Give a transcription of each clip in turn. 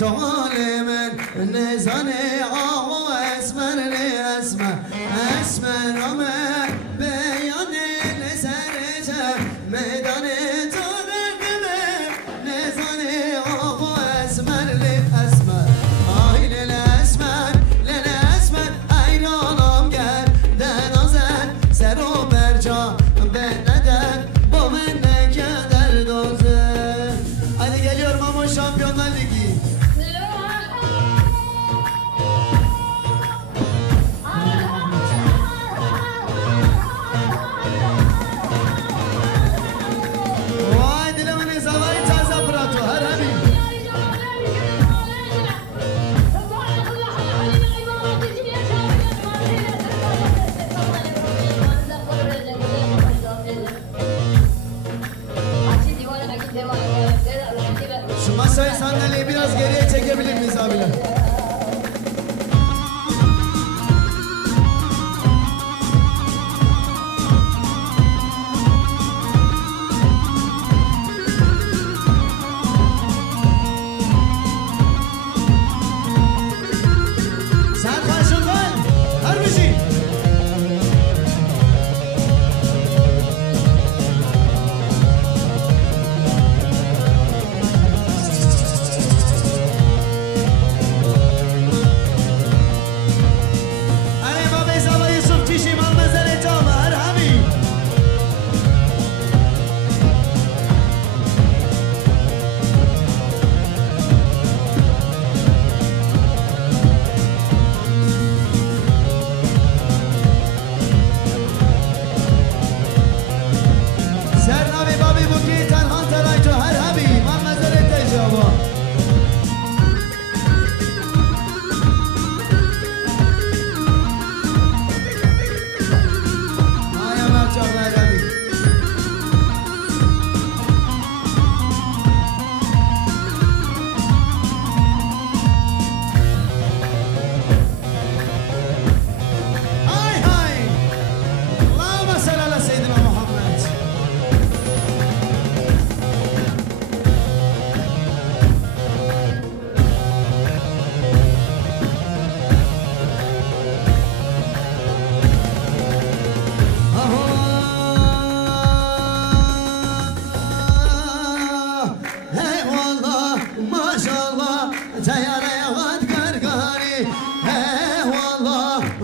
طال من نزاني آه اسمر لي اسمر رمه بیانه لسرچه میدانه تردمه نزانه آقا اسمر لی اسمر آی لیل اسمر ایرانم گردن آزد سر و برجا به ندر با من نکدر دوزه hadi geliyorum ama Şampiyonlar Ligi Şu masayı sandalyeyi biraz geriye çekebilir miyiz abiler? Sen karşından her bir şey.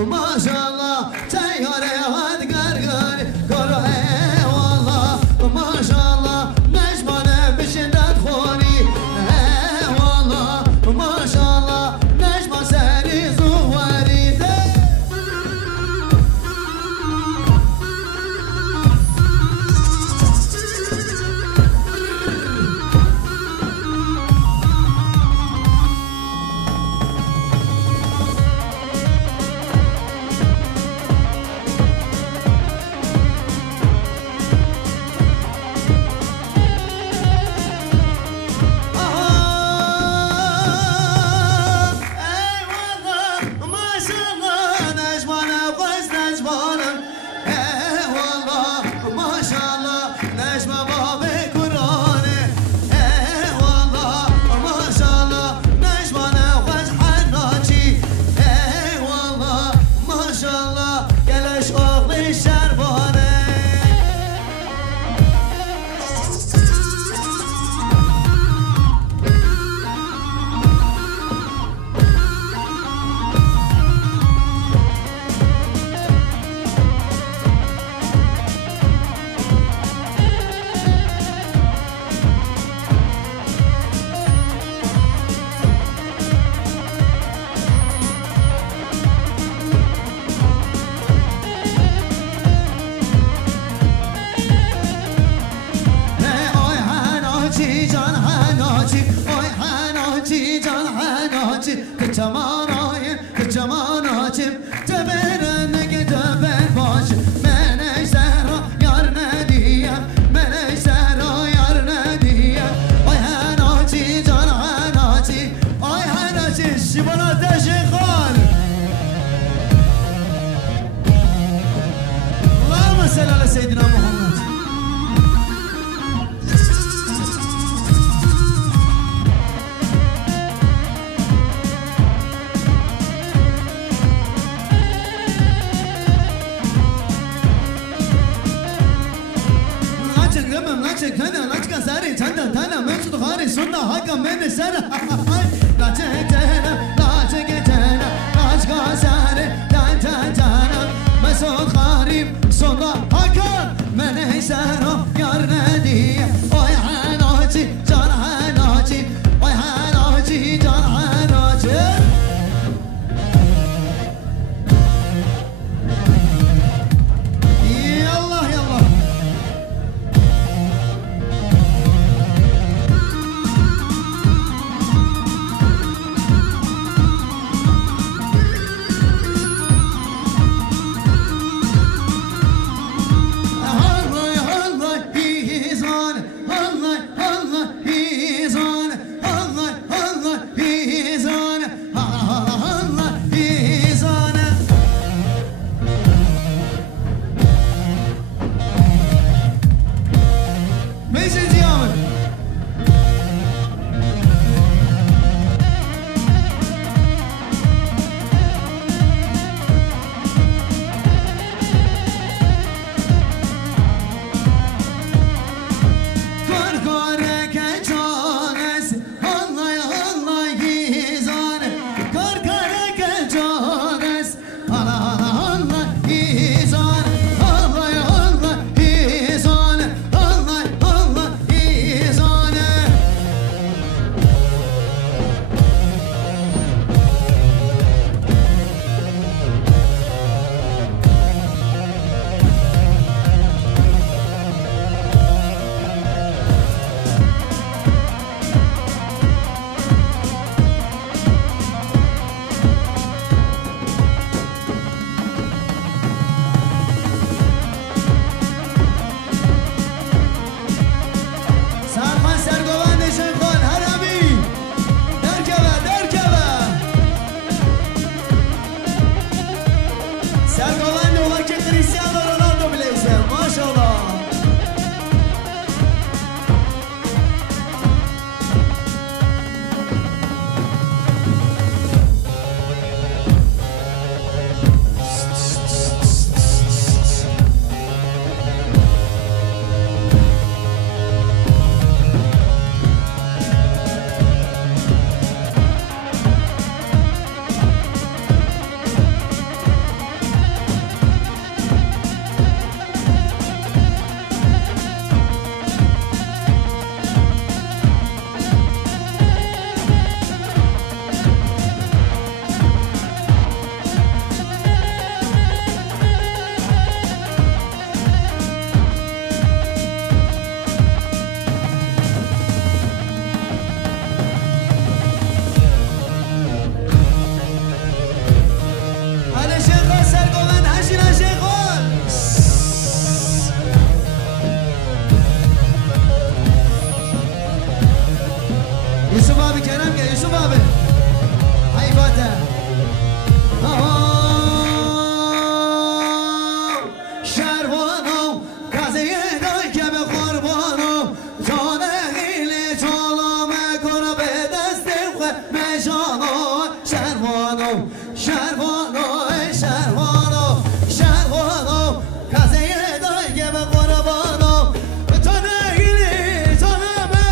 Maşallah teyare had gargari koro eyvallah maşallah necmane bişindet khoni eyvallah maşallah necma seri zuvaride Çamanacım teberen gideben baş Meney sehra yar ne diye Meney sehra yar ne diye Ay henaci can henaci Ay henaci şibana teşekkür Allahümme salli ala seyyidina Muhammed من سنة لا تهتنا لا تقتنا لا تقاسنا لا تهتنا مسؤول خارب صدى هكا من هيسانو يار نادي وي حانوتي جار حانوتي وي حانوتي جار حانوتي يوسف ابي كرم يا يوسف ابي هاي فاته شروانو قضیه که به قربانو جانه خیلی چالامه کنه به دست خود مشانو شروانو شروانو شروانو شروانو قضیه که به قربانو جانه خیلی چالامه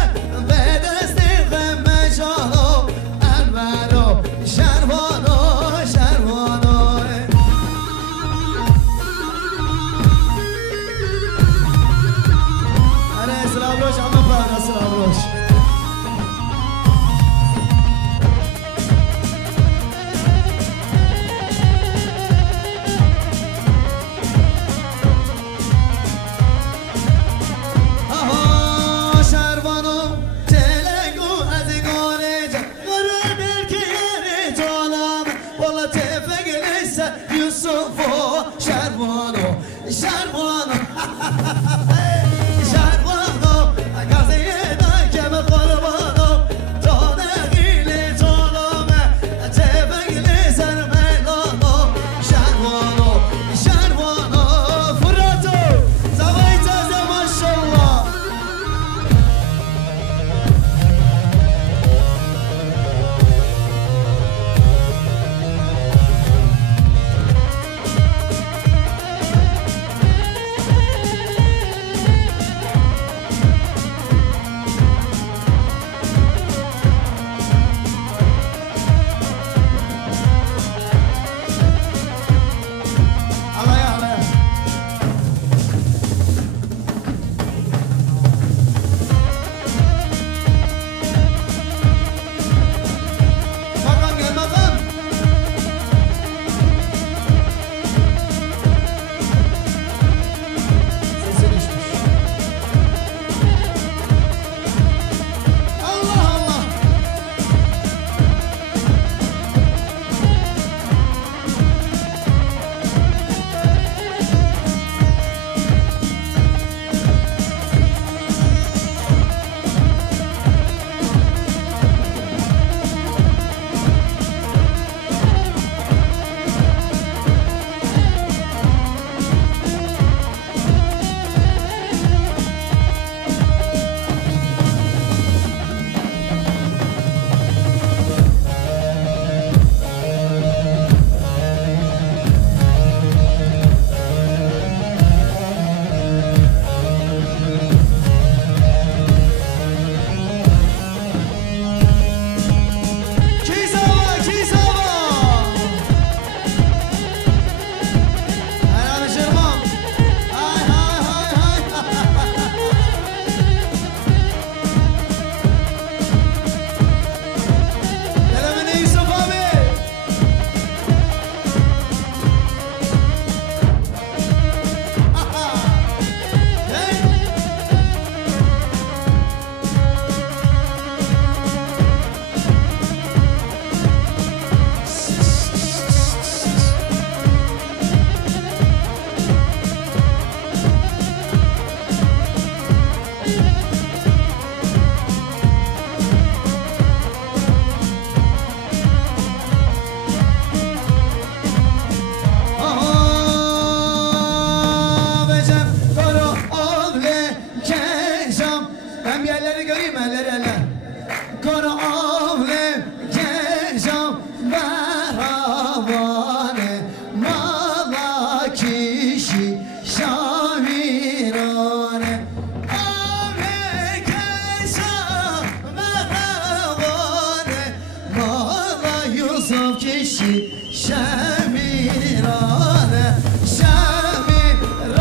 به دست خود مشانو البرو شروانو شروانو Slavroš, ama para Slavroš. يوسف كشي شميرانه شميرانه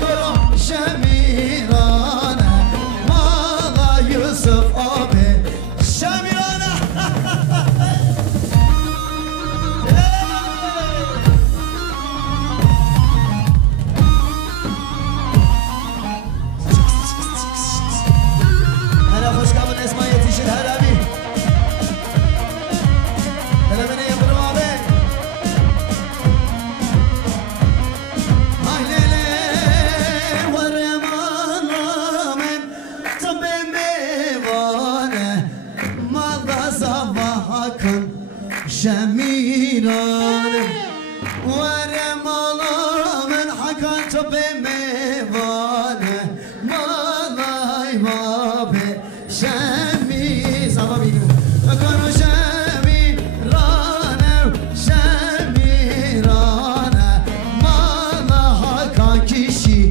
قولوا شميرانه مالا يوسف أبي شميرانه هلا خوش قبل اسماء يتيش الهلبي هلا من يبرو أبي هاي ليلي ورمانا من طب ميوانه ماذا صباحكم شميرانه ورمانا من حكا طب ميوانه ماذا يبابي شمي صبابي أكونوا شميرانه شميرانه ماذا حكا كيشي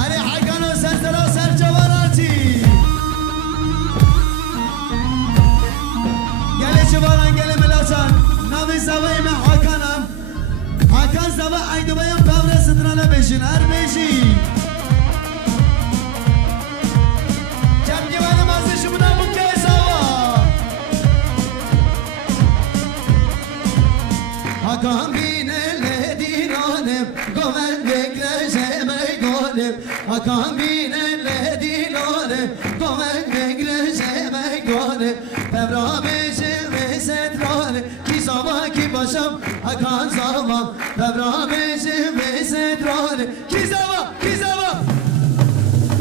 أنا حكانو سلسلة وسرجواناتي قالي شباران قالي ملاتان نامي سوي من حكانم حكان سوا عيدو بيان بابرا سترانا بيشن أرميشي جمجي وانا مازي شبنا ممكن سوا حكان بين الذينانم قومن بكرش ميقانم حكان بين الذينانم قومن بكرش ميقانم ببرامش وسترانم کی سوا کی باشم حکان سوا ببرامش وسترانم کی سوا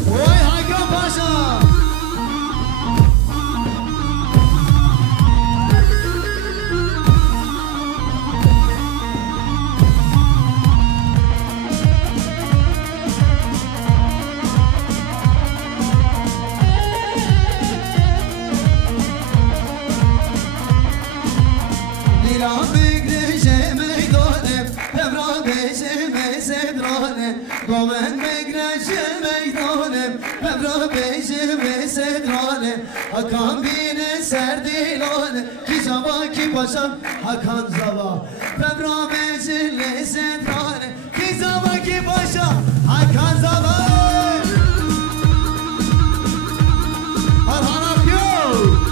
وای حکان باشم قومن بگرش میدانم ببرا بیشم صدرانم حکام بین سردیلانم کی زبا کی باشم حکام زبا ببرا بیشم صدرانم کی زبا کی باشم حکام زبا آرهانا پیو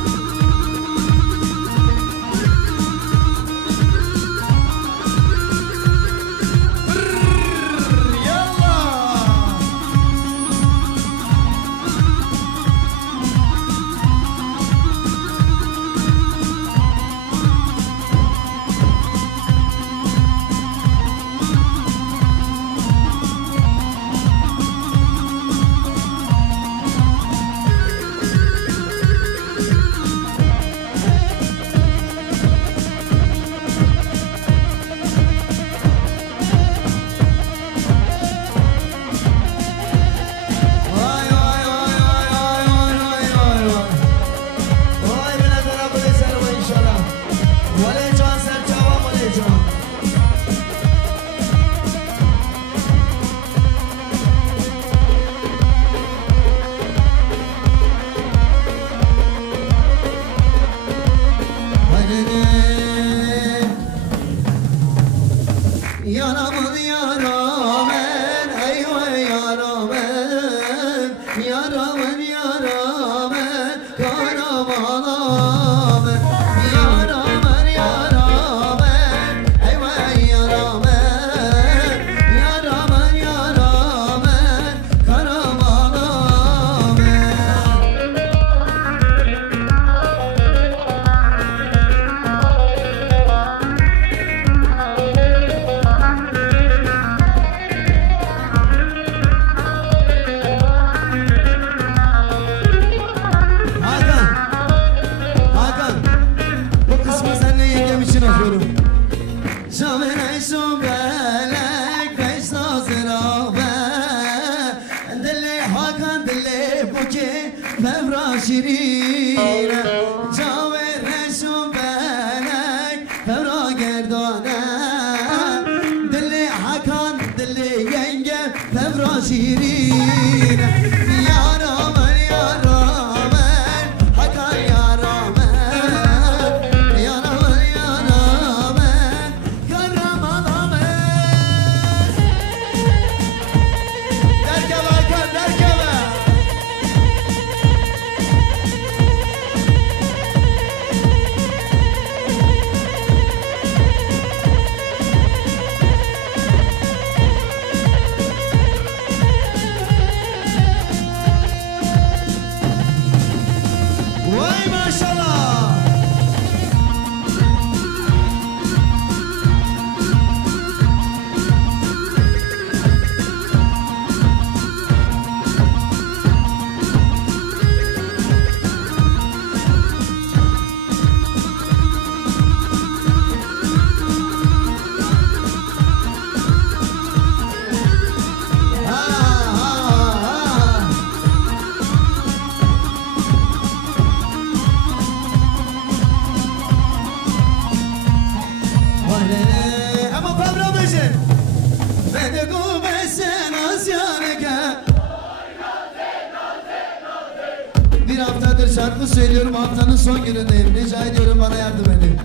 şarkı söylüyorum, haftanın son günündeyim. Rica ediyorum bana yardım edin.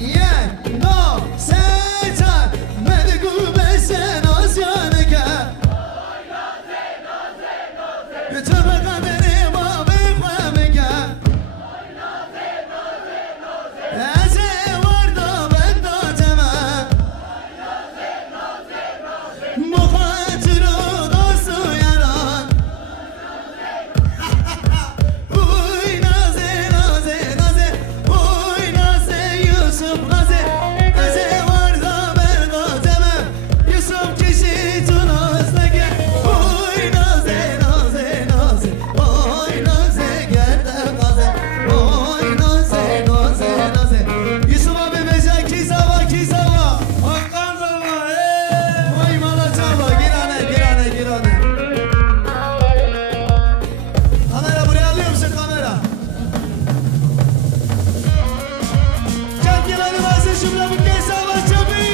Yeah, no, seçer, beni gubesen az yanıke. Tüme kaderim abi koyamike. Eze var da ben de temel. Muhatırı dostu yaran. Uy naze naze naze, uy naze Yusuf naze. Eze var da ben de temel. Yusuf kişi tunazdaki. Uy naze naze naze, uy naze gerde gaze. Uy naze naze naze. Yusuf abi beşer kisava kisava. Hakan Zava, Oy malacava, gir ane. Kamera buraya alıyor musun kamera? Çak girani varsa şumla bu kisava çabi.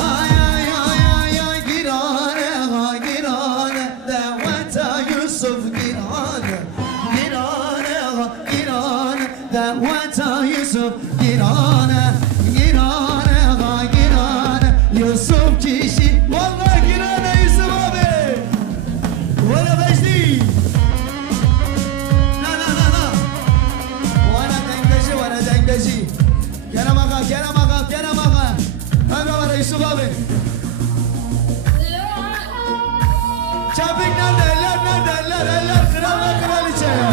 Ay ay ay ay ay girane davata Yusuf girane davata Yusuf girane Yusuf kişi vallahi girane Yusuf abi valla beşli na vana dengeşi gene maka Hadi var Yusuf abi. Çapik nerede? Eller kral ve kraliçe ya.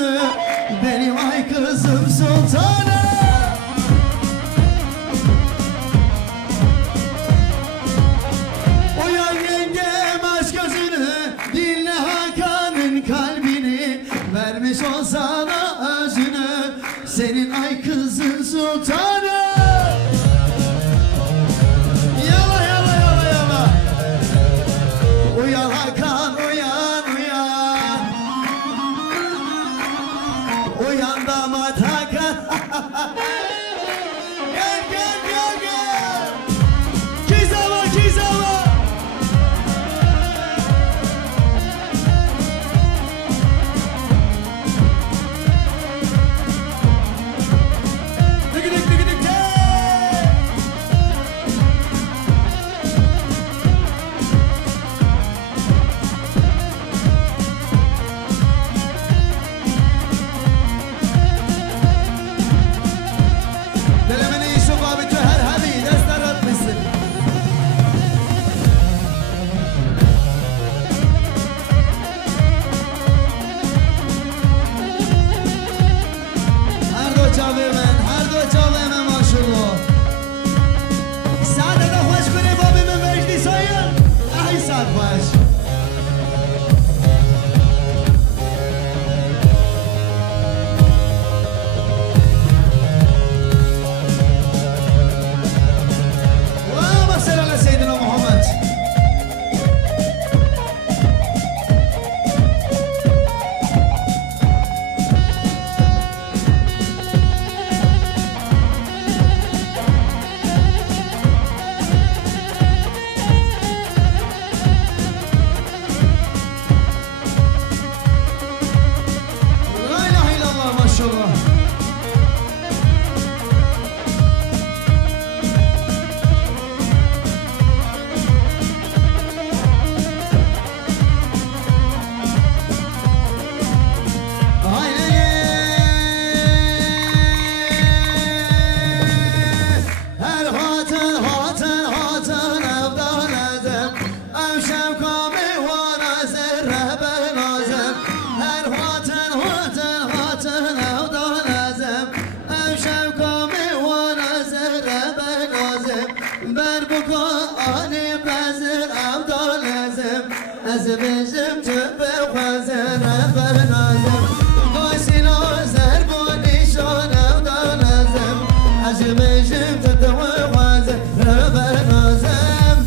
gözünü benim ay kızım sultanım. Uyan yengem aç gözünü, dinle Hakan'ın kalbini, vermiş o sana özünü, senin ay kızın sultanım. Yala yala yala yala. Uyan Hakan uyan uyan. Uyan damat Hakan. Gel gel gel gel. Kizava kizava. Dıgıdık dıgıdık gel. Delemeni Yusuf abi her hadi dersler atmışsın. Her dو چاوی من هر دو چاوی من ماشاءالله. ساعت دا خوش کنی بابی من مجلی سایم. ای ساعت خوش. اللهم صل على سيدنا محمد. لا اله الا الله ما شاء الله. هر هاتن هاتن هاتن افضل ازم امشب کامی وانازم رهبه نازم. هر هاتن هاتن هاتن افضل ازم امشب کامی وانازم رهبه نازم. بر بکن آنی پذیر افضل ازم از بجم تبه خوزم رهبه نازم. قاسین و زربونی شان افضل ازم از بجم تبه خوزم رهبه نازم.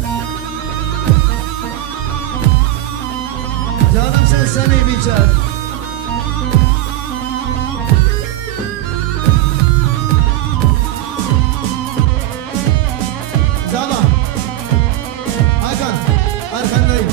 Canım sen seni biçer. Zama. Hakan arkandayım.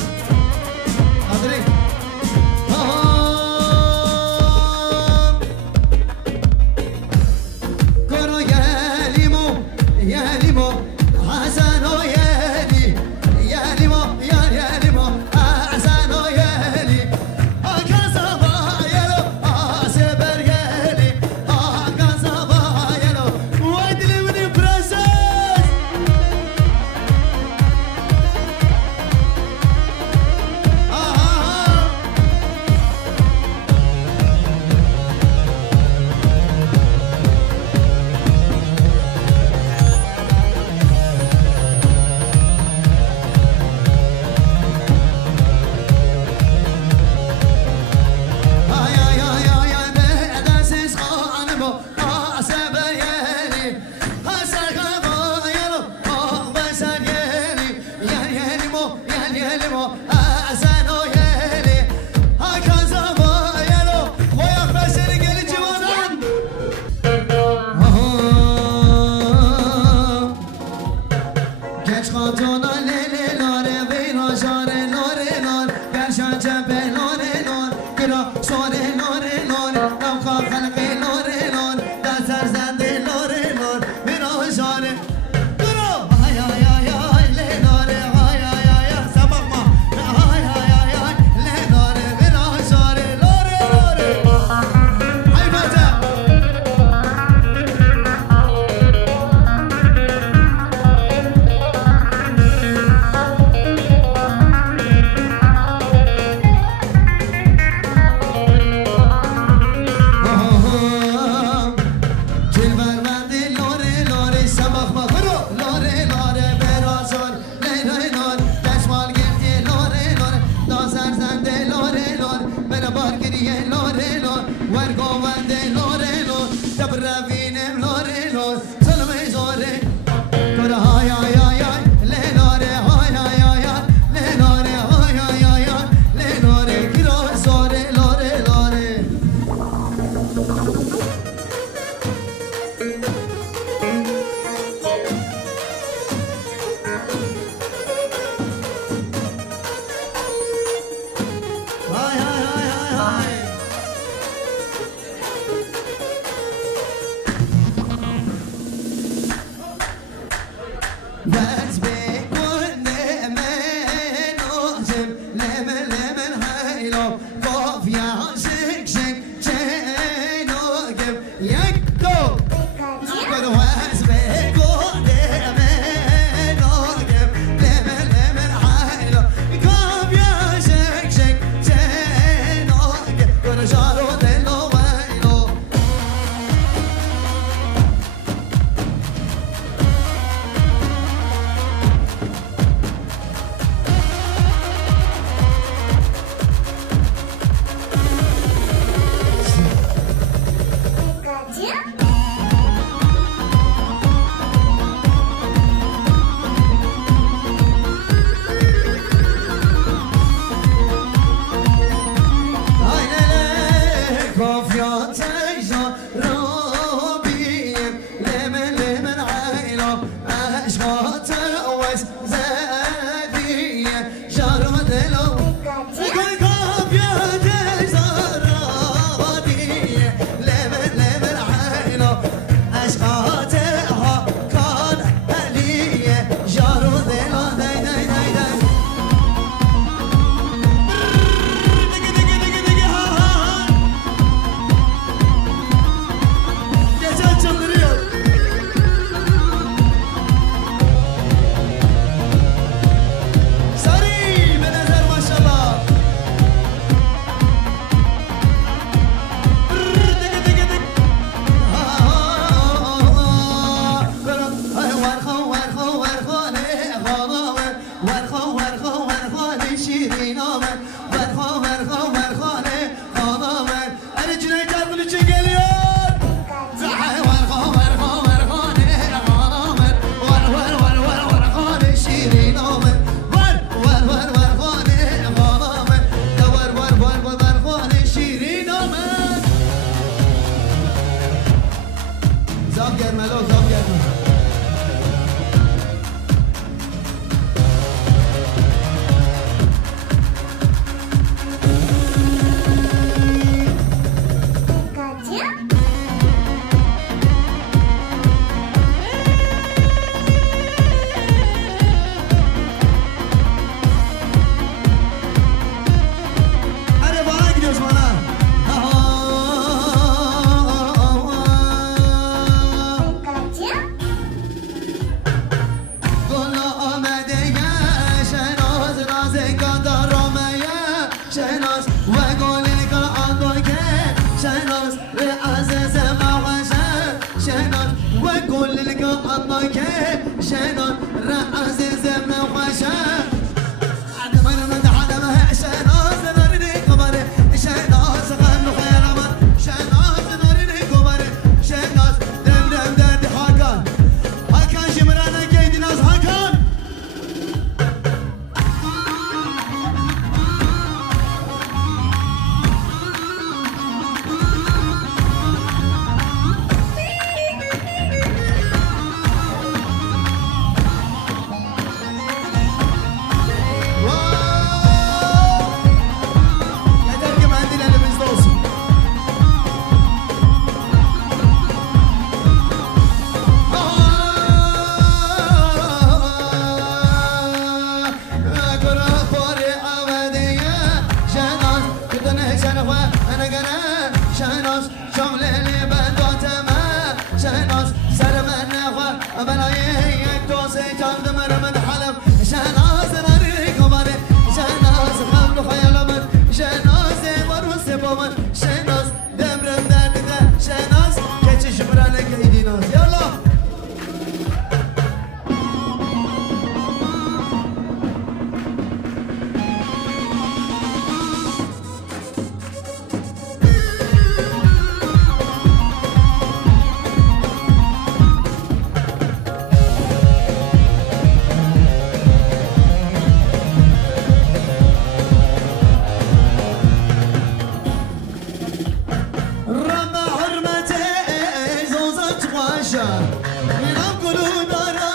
نقشة من قلوب دارا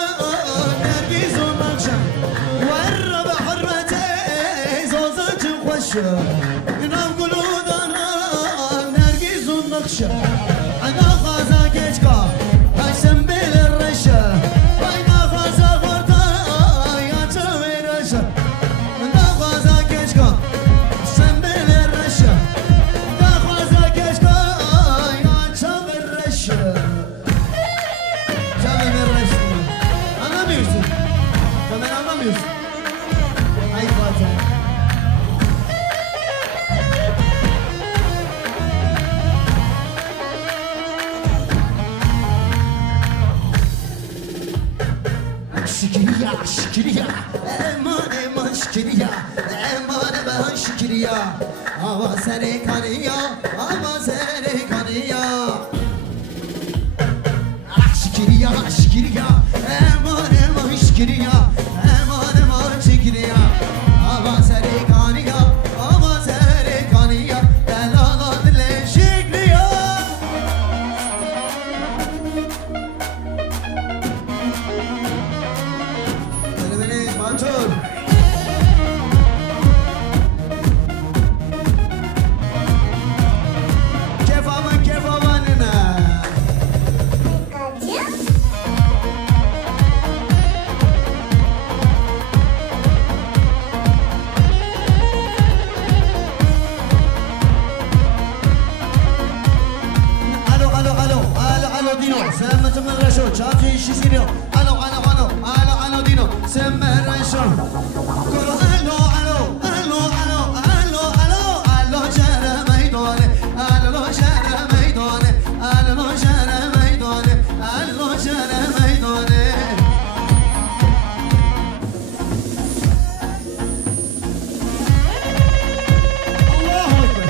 نرجس ونقشة والرب حرتي زوزة خوشة من قلوب دارا نرجس ونقشة أنا خازا كيشكا هشم بالرشة وأنا خازا غرطا يا توي رشة أنا خازا كيشكا هشم بالرشة أنا خازا كيشكا يا توي رشة توي بالرشة أنا ميوسف كمان أنا ميوسف أي فاتح شكريا شكريا امان شكريا امان شكريا آوازه کانیا شکریا شکریا امان شکریا امان شکریا آوازه کانیا دلالا دل شکریا منصور كيف أماننا الو دينو سمت من رشو شافي شيسينيو الو دينو سم رشو قولوا الو شهر ميدانه الو شهر ميدانه الو شهر ميدانه الو شهر ميدانه الله اكبر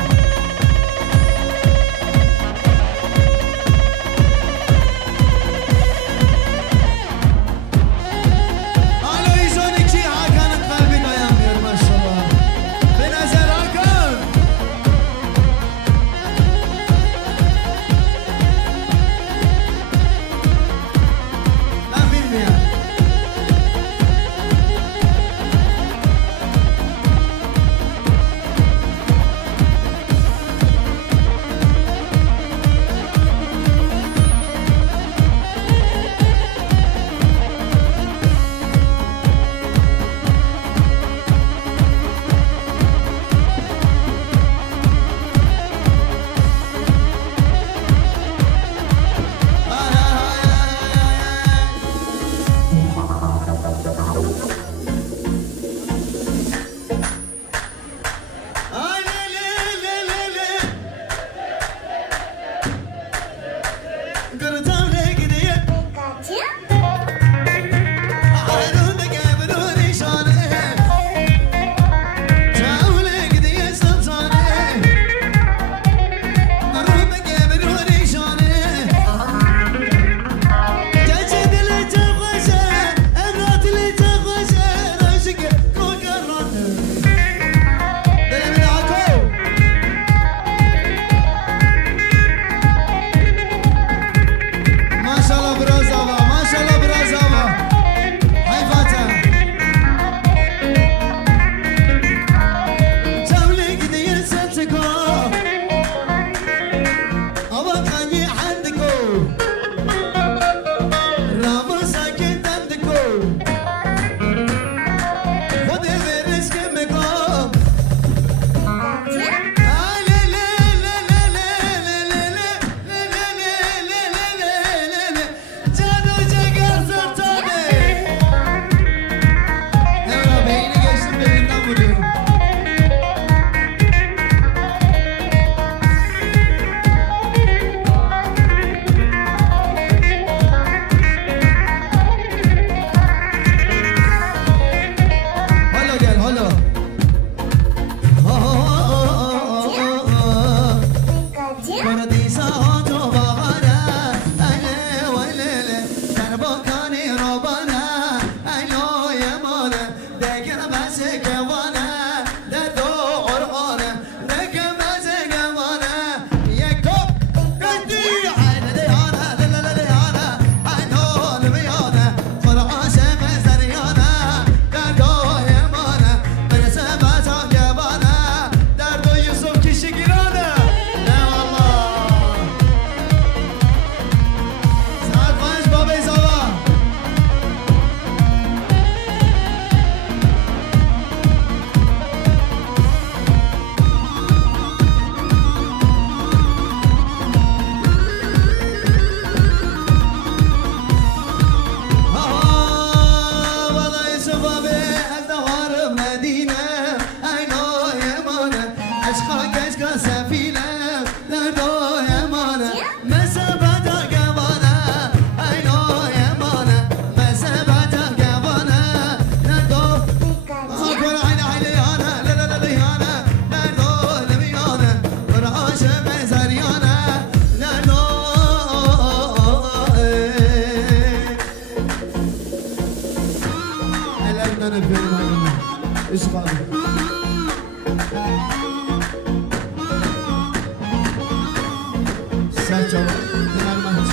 سرچاو هنرمند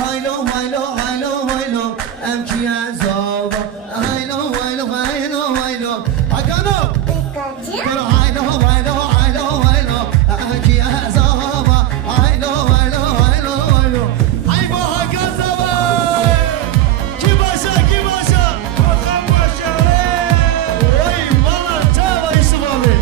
هایلو هایلو هایلو هایلو امکی عذابا هایلو هایلو هایلو هایلو اگانو برو هایلو هایلو هایلو هایلو امکی عذابا هایلو هایلو هایلو هایلو ای با عذابا کی باشه کی باشه آقا باشه وای والا چه وای سوابه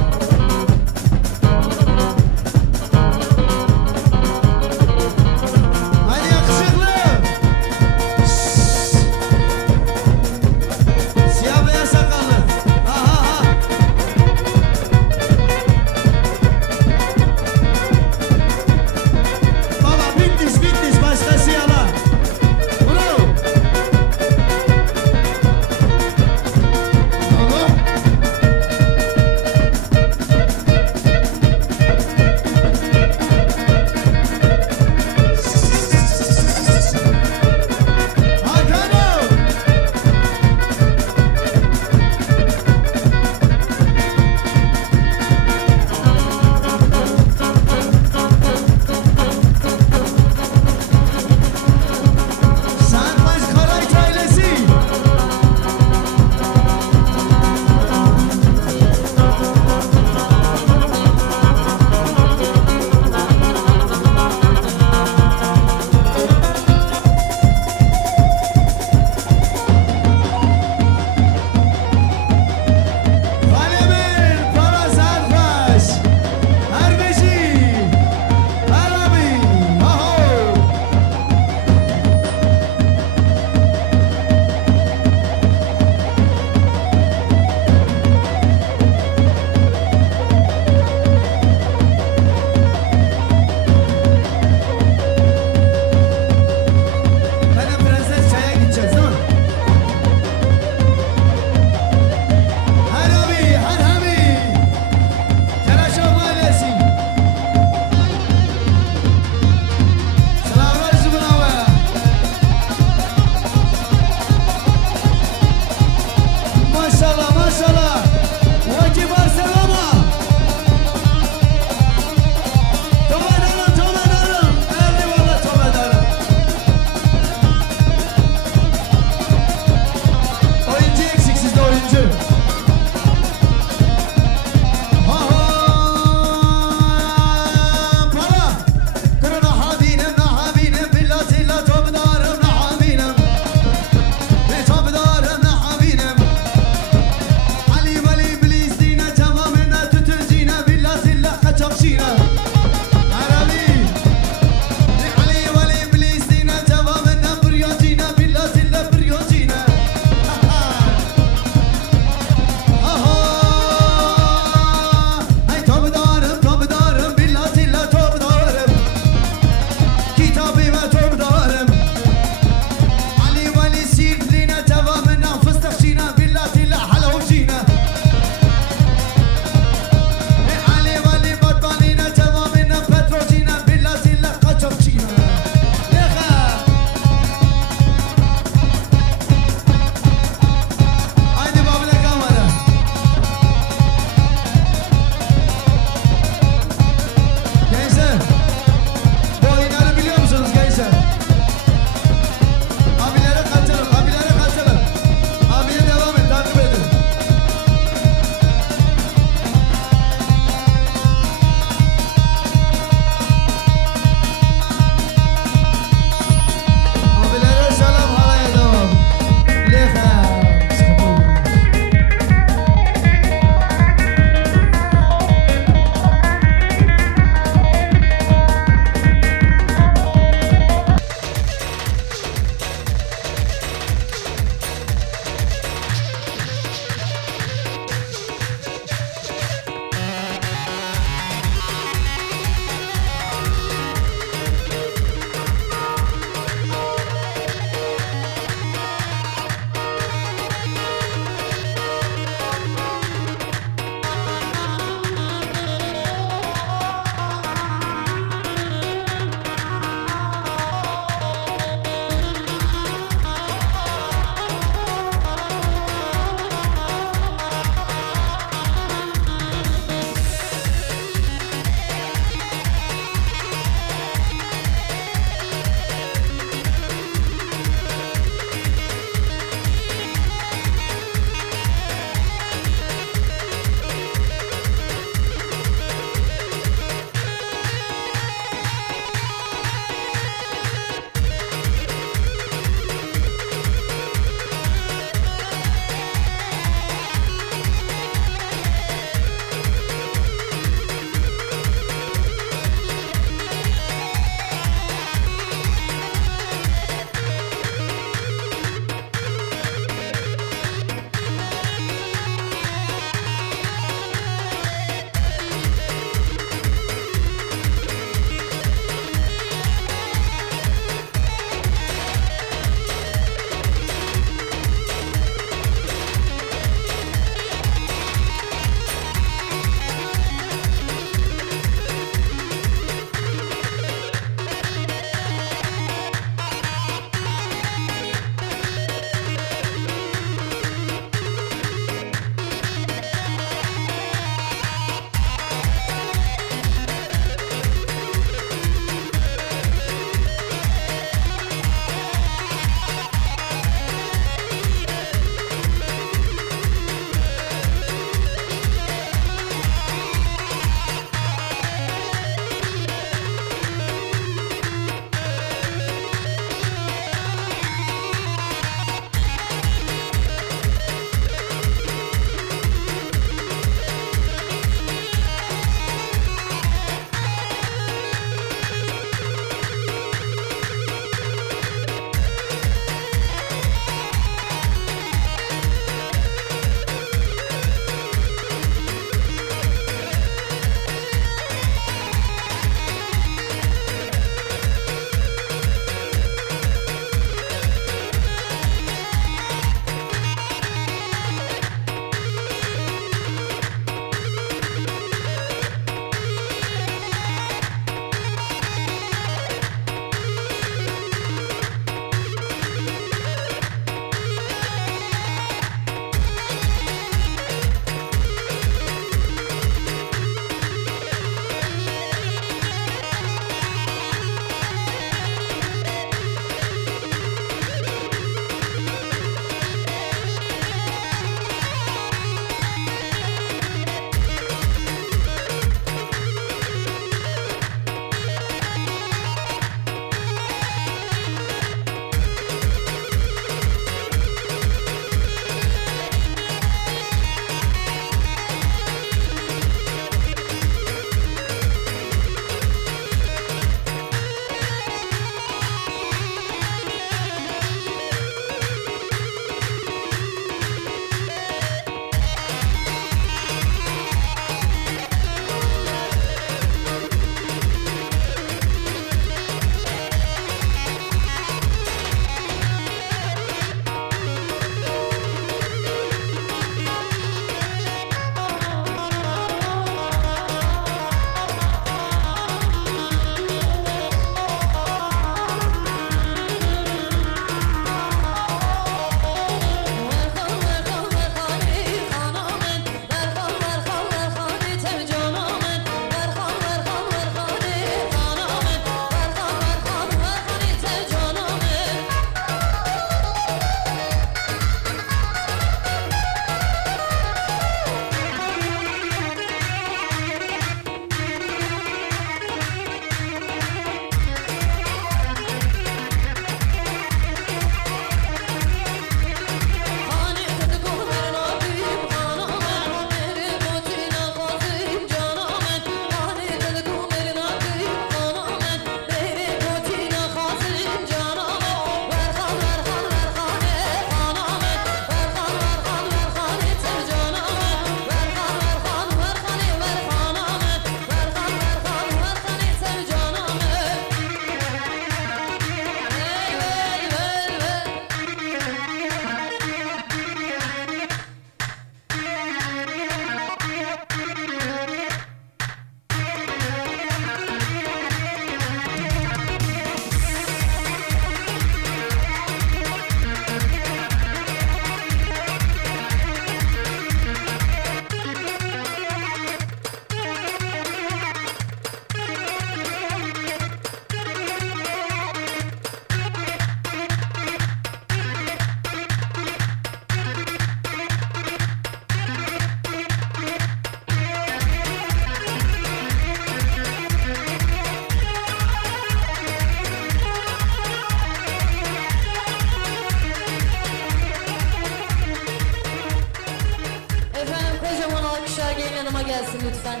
alkışlar gelin yanıma gelsin lütfen.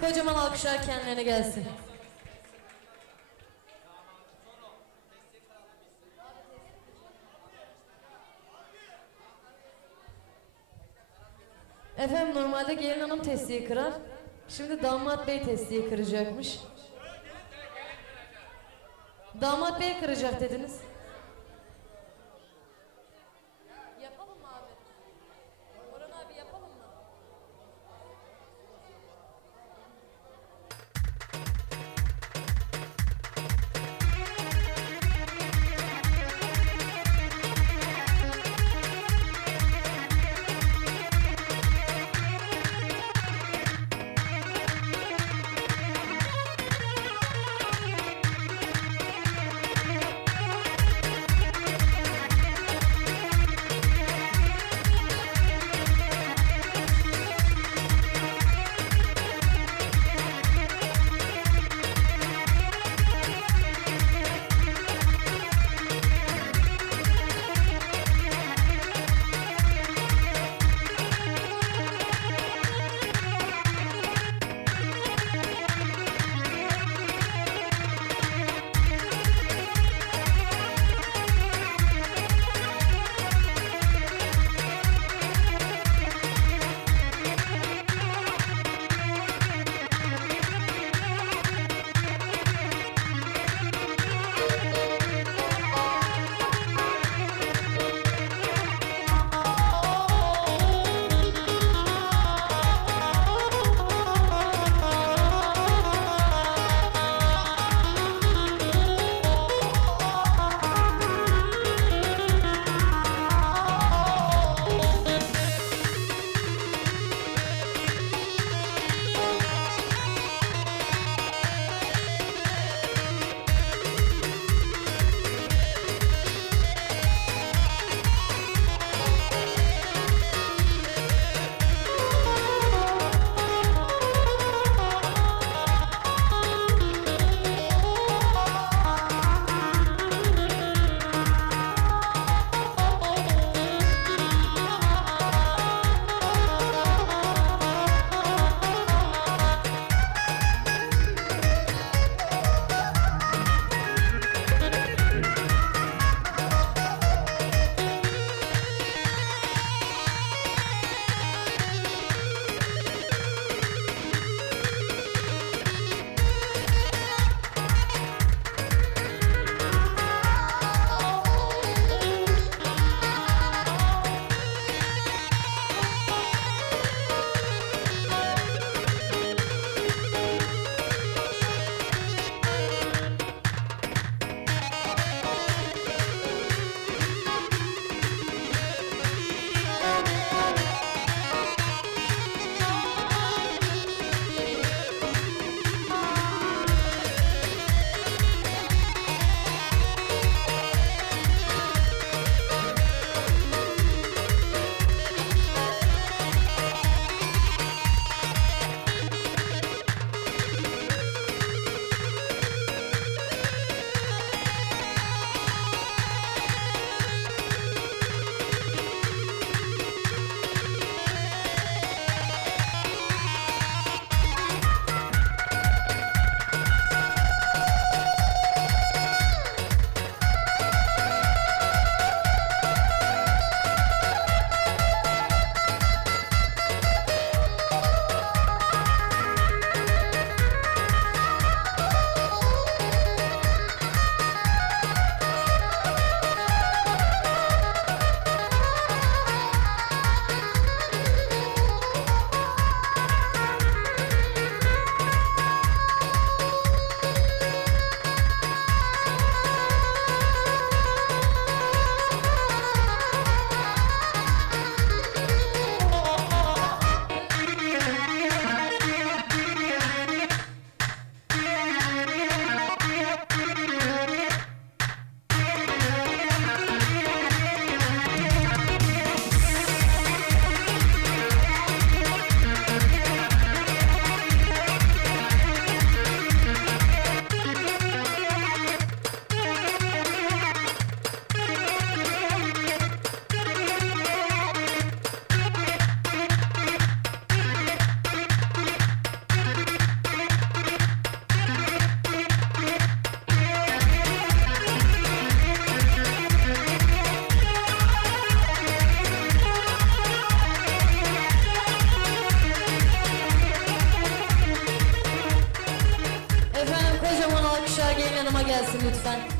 Kocaman alkışlar kendilerine gelsin. Efendim normalde gelin hanım testiyi kırar. Şimdi damat bey testiyi kıracakmış. Damat bey kıracak dediniz. Yapalım mı abi? Orhan abi yapalım mı? yanıma gelsin lütfen.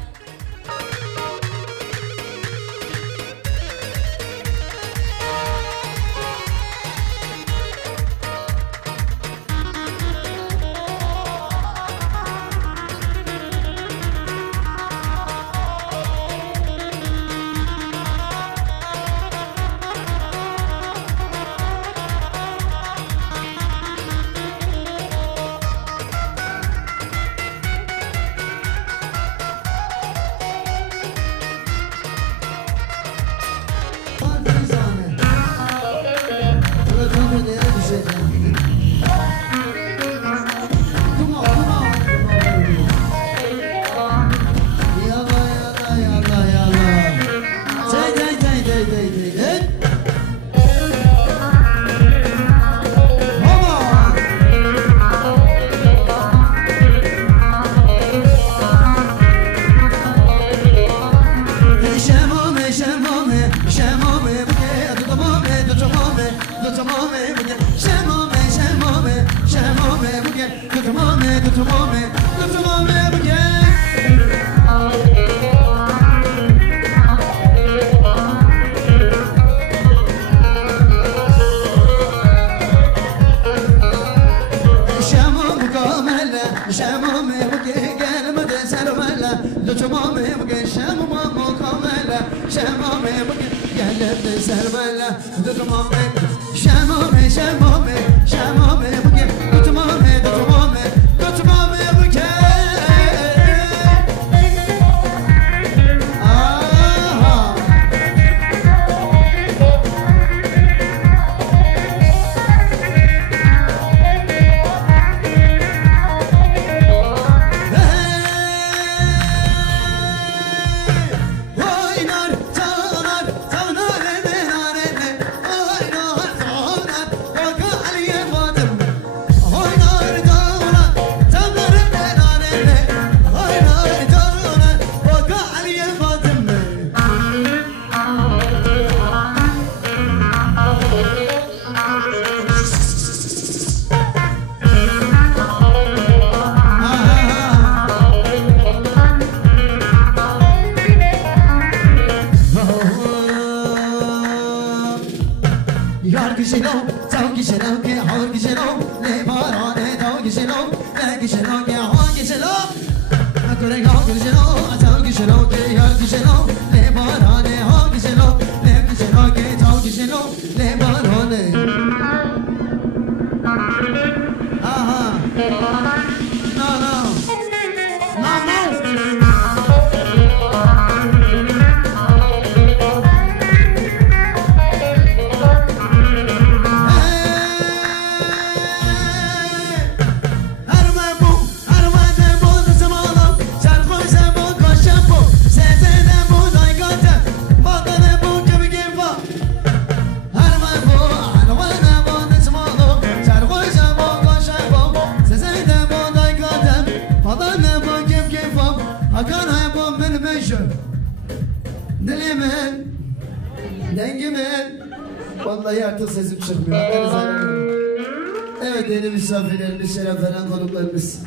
Vallahi artık sesim çıkmıyor. Evet, yeni misafirlerimiz, şeref veren konuklarımız.